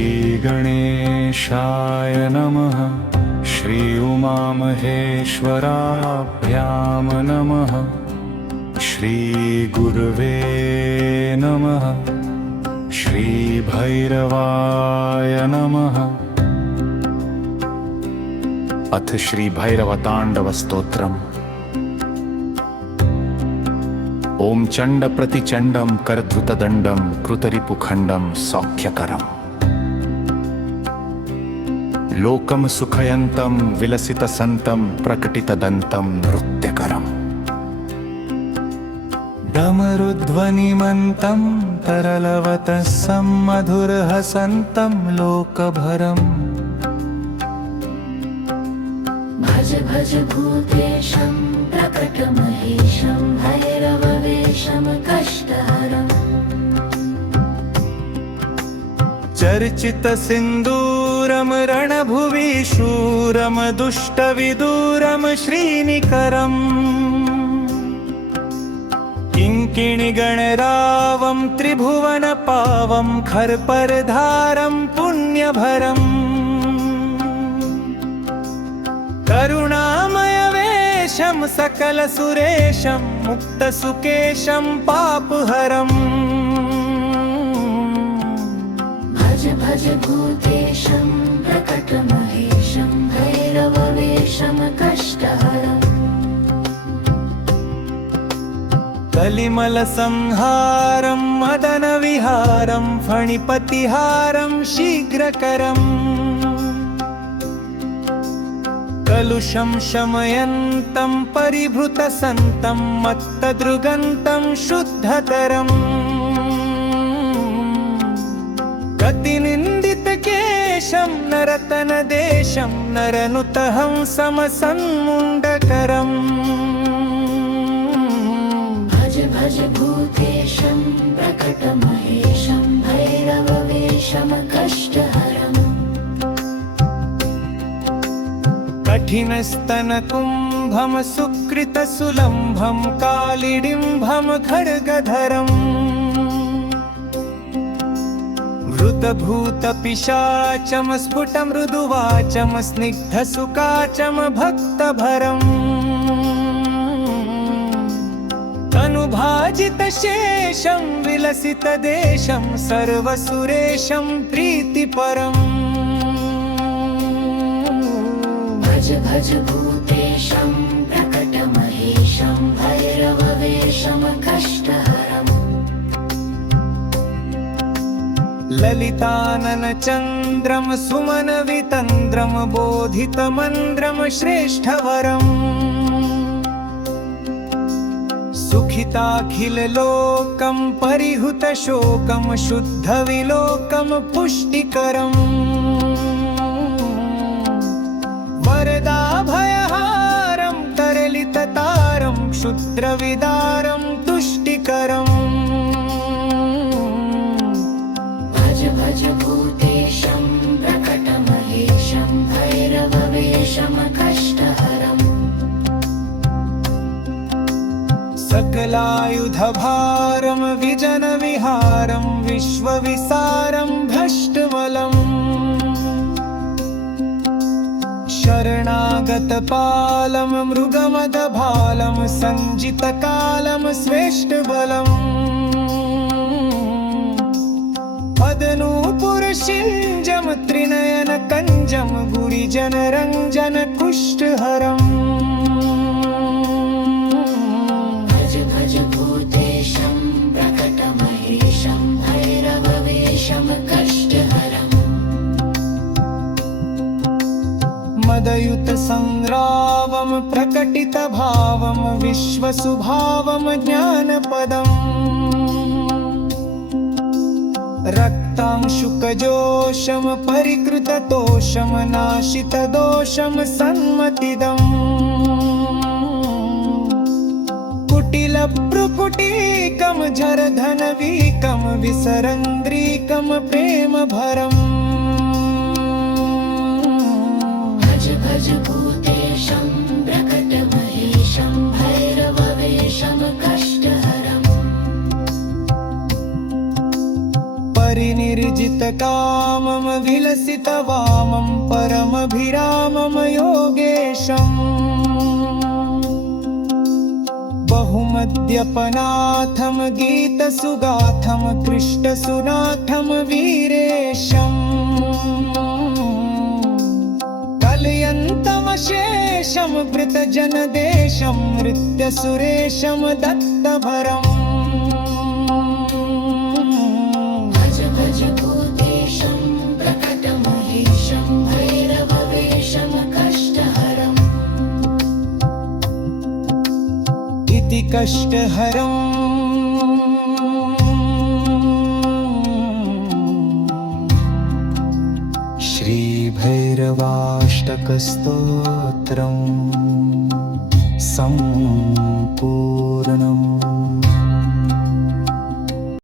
श्रीगणेशाय नमः। श्री उमामहेश्वराभ्यां नमः। श्रीगुरुवे नमः। श्रीभैरवाय नमः। अथ श्रीभैरवताण्डवस्तोत्रम्। ओम चंड प्रतिचंडम करधृतदंडम कृतरिपुखंडम सौख्यकरम। लोकम सुखयंतम विलसितसंतम प्रकटितदंतम नृत्यकरम। डमरुध्वनिमंतं तरलवतस्सं मधुरहसन्तं लोकभरम्। भज भज भूतेशं प्रकटमहेशं भैरववेशं कष्टहरम्। चर्चित सिन्दूरं रणभुवि शूरं दुष्टविदूरं श्रीनिकरम्। किङ्किणिगणरावं त्रिभुवनपावं खर्परधारं पुण्यभरम्। करुणामयवेशं सकलसुरेशं मुक्तसुकेशं पापहरम्। भज भज भूतेशं प्रकटमहेशं भैरववेशं कष्टहरम्। कलिमलसंहारं मदनविहारं फणिपतिहारं शीघ्रकरम्। कलुषं शमयन्तं परिभृतसन्तं मत्तदृगन्तं शुद्धतरम्। गतिनिन्दितकेशं नरतनदेशं नरनुतहं समसन्मुण्डकरम्। भज भज भूतेशं प्रकटमहेशं भैरववेशं कष्टहरम्। कठिनस्तनकुम्भं सुकृतसुलम्भं कालिडिम्भं खड्गधरम्। वृतभूतपिशाचं स्फुटमृदुवाचं स्निग्धसुकाचं भक्तभरम्। तनुभाजितशेषं विलसितदेशं सर्वसुरेशं प्रीतिपरम्। भज भज भूतेशं प्रकटमहेशं भैरववेशं कष्टहरम्। ललिताननचन्द्रं सुमनवितन्द्रं बोधितमन्द्रं श्रेष्ठवरम्। सुखिताखिललोकं परिहुतशोकं शुद्धविलोकं पुष्टिकरम्। वरदाभयहारं तरलिततारं क्षुद्रविदारं तुष्टिकरम्। भज भज भूतेशं प्रकटमहेशं भैरववेशं कष्टहरम्। सकलायुधभारं विजनविहारं विश्वविसारं भ्रष्टमलम्। शरणागतपालं मृगमदभालं सञ्जितकालं स्वेष्टबलम्। पदनूपुरशिञ्जं त्रिनयनकञ्जं गुरिजनरञ्जनकुष्ठहरम्। भज भज भूतेशं प्रकटमहेशं भैरववेशं कष्टहरम्। मदयुतसङ्ग्रावं प्रकटितभावं विश्वसुभावं ज्ञानपदम्। रक्तांशुकजोषं परिकृततोषं नाशितदोषं सन्मतिदम्। कुटिलभ्रुकुटीकं झरधनवीकं विसरन्द्रीकं प्रेमभरम्। भज भज भूतेशं प्रकटमहेशं भैरववेशं कष्टहरम्। परिनिर्जित विततामम विलसितवामं परमभिरामम योगेशम् बहुमद्यपनाथं गीतसुगाथं कृष्णसुनाथं वीरेशम् कलयन्तमशेषं वृतजनदेशं नृत्यसुरेशं दत्तभरम् भज भज भूतेशं प्रकटमहेशं भैरववेशं कष्टहरम् इति कष्टहरम् श्रीभैरवाष्टकस्तोत्रम् सम्पूर्णम्।